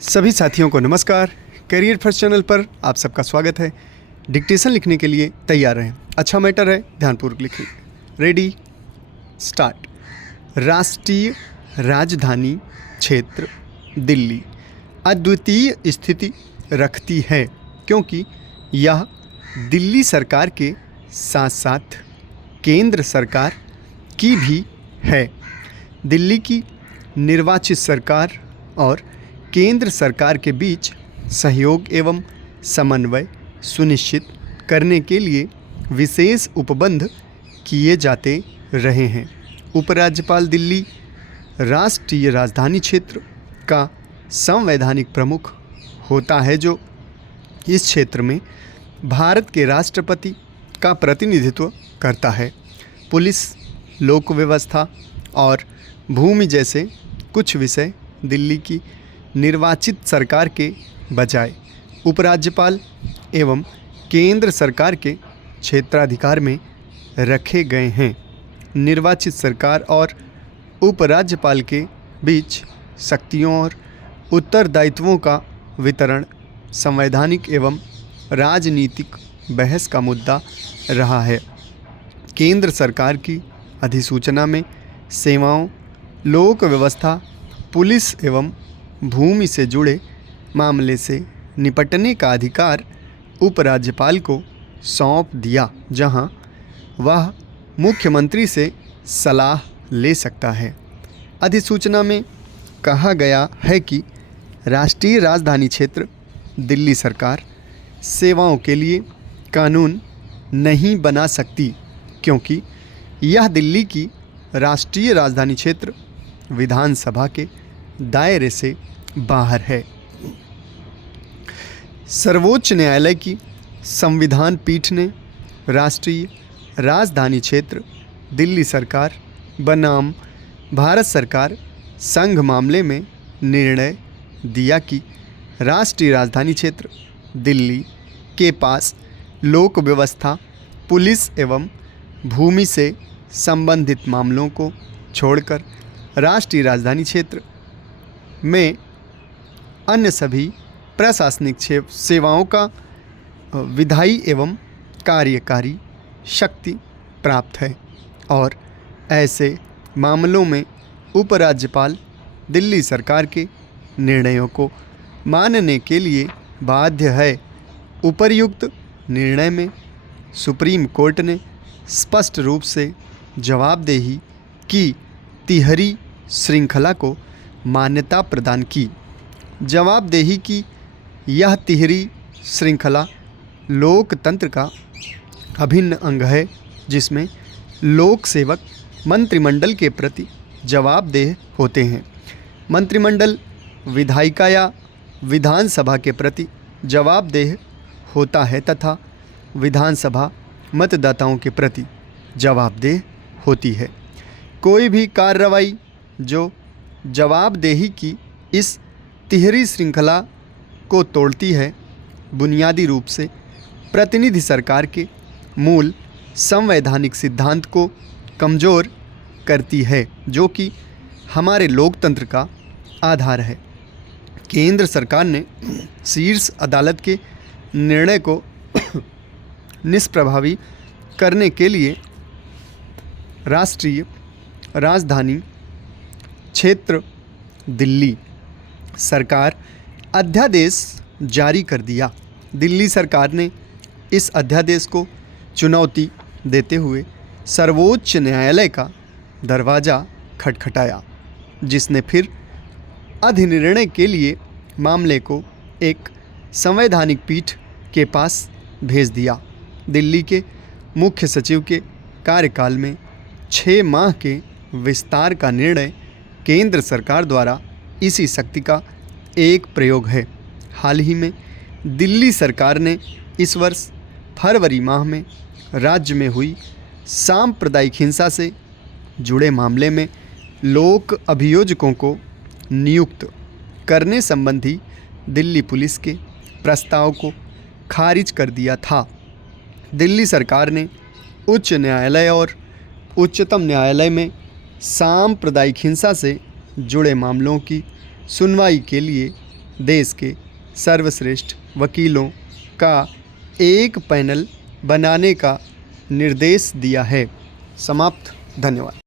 सभी साथियों को नमस्कार। करियर फर्स्ट चैनल पर आप सबका स्वागत है। डिक्टेशन लिखने के लिए तैयार रहें। अच्छा मैटर है, ध्यानपूर्वक लिखिए। Ready, start. राष्ट्रीय राजधानी क्षेत्र दिल्ली अद्वितीय स्थिति रखती है क्योंकि यह दिल्ली सरकार के साथ साथ केंद्र सरकार की भी है। दिल्ली की निर्वाचित सरकार और केंद्र सरकार के बीच सहयोग एवं समन्वय सुनिश्चित करने के लिए विशेष उपबंध किए जाते रहे हैं। उपराज्यपाल दिल्ली राष्ट्रीय राजधानी क्षेत्र का संवैधानिक प्रमुख होता है, जो इस क्षेत्र में भारत के राष्ट्रपति का प्रतिनिधित्व करता है। पुलिस, लोक व्यवस्था और भूमि जैसे कुछ विषय दिल्ली की निर्वाचित सरकार के बजाय उपराज्यपाल एवं केंद्र सरकार के क्षेत्राधिकार में रखे गए हैं। निर्वाचित सरकार और उपराज्यपाल के बीच शक्तियों और उत्तरदायित्वों का वितरण संवैधानिक एवं राजनीतिक बहस का मुद्दा रहा है। केंद्र सरकार की अधिसूचना में सेवाओं, लोक व्यवस्था, पुलिस एवं भूमि से जुड़े मामले से निपटने का अधिकार उपराज्यपाल को सौंप दिया, जहां वह मुख्यमंत्री से सलाह ले सकता है। अधिसूचना में कहा गया है कि राष्ट्रीय राजधानी क्षेत्र दिल्ली सरकार सेवाओं के लिए कानून नहीं बना सकती क्योंकि यह दिल्ली की राष्ट्रीय राजधानी क्षेत्र विधानसभा के दायरे से बाहर है। सर्वोच्च न्यायालय की संविधान पीठ ने राष्ट्रीय राजधानी क्षेत्र दिल्ली सरकार बनाम भारत सरकार संघ मामले में निर्णय दिया कि राष्ट्रीय राजधानी क्षेत्र दिल्ली के पास लोक व्यवस्था, पुलिस एवं भूमि से संबंधित मामलों को छोड़कर राष्ट्रीय राजधानी क्षेत्र में अन्य सभी प्रशासनिक सेवाओं का विधायी एवं कार्यकारी शक्ति प्राप्त है और ऐसे मामलों में उपराज्यपाल दिल्ली सरकार के निर्णयों को मानने के लिए बाध्य है। उपर्युक्त निर्णय में सुप्रीम कोर्ट ने स्पष्ट रूप से जवाबदेही की तिहरी श्रृंखला को मान्यता प्रदान की। जवाबदेही की यह तिहरी श्रृंखला लोकतंत्र का अभिन्न अंग है, जिसमें लोक सेवक मंत्रिमंडल के प्रति जवाबदेह होते हैं। मंत्रिमंडल विधायिका या विधानसभा के प्रति जवाबदेह होता है तथा विधानसभा मतदाताओं के प्रति जवाबदेह होती है। कोई भी कार्रवाई जो जवाबदेही की इस तिहरी श्रृंखला को तोड़ती है, बुनियादी रूप से प्रतिनिधि सरकार के मूल संवैधानिक सिद्धांत को कमज़ोर करती है, जो कि हमारे लोकतंत्र का आधार है। केंद्र सरकार ने शीर्ष अदालत के निर्णय को निष्प्रभावी करने के लिए राष्ट्रीय राजधानी क्षेत्र दिल्ली सरकार अध्यादेश जारी कर दिया। दिल्ली सरकार ने इस अध्यादेश को चुनौती देते हुए सर्वोच्च न्यायालय का दरवाज़ा खटखटाया, जिसने फिर अधिनिर्णय के लिए मामले को एक संवैधानिक पीठ के पास भेज दिया। दिल्ली के मुख्य सचिव के कार्यकाल में 6 माह के विस्तार का निर्णय केंद्र सरकार द्वारा इसी शक्ति का एक प्रयोग है। हाल ही में दिल्ली सरकार ने इस वर्ष फरवरी माह में राज्य में हुई सांप्रदायिक हिंसा से जुड़े मामले में लोक अभियोजकों को नियुक्त करने संबंधी दिल्ली पुलिस के प्रस्ताव को खारिज कर दिया था। दिल्ली सरकार ने उच्च न्यायालय और उच्चतम न्यायालय में सांप्रदायिक हिंसा से जुड़े मामलों की सुनवाई के लिए देश के सर्वश्रेष्ठ वकीलों का एक पैनल बनाने का निर्देश दिया है। समाप्त। धन्यवाद।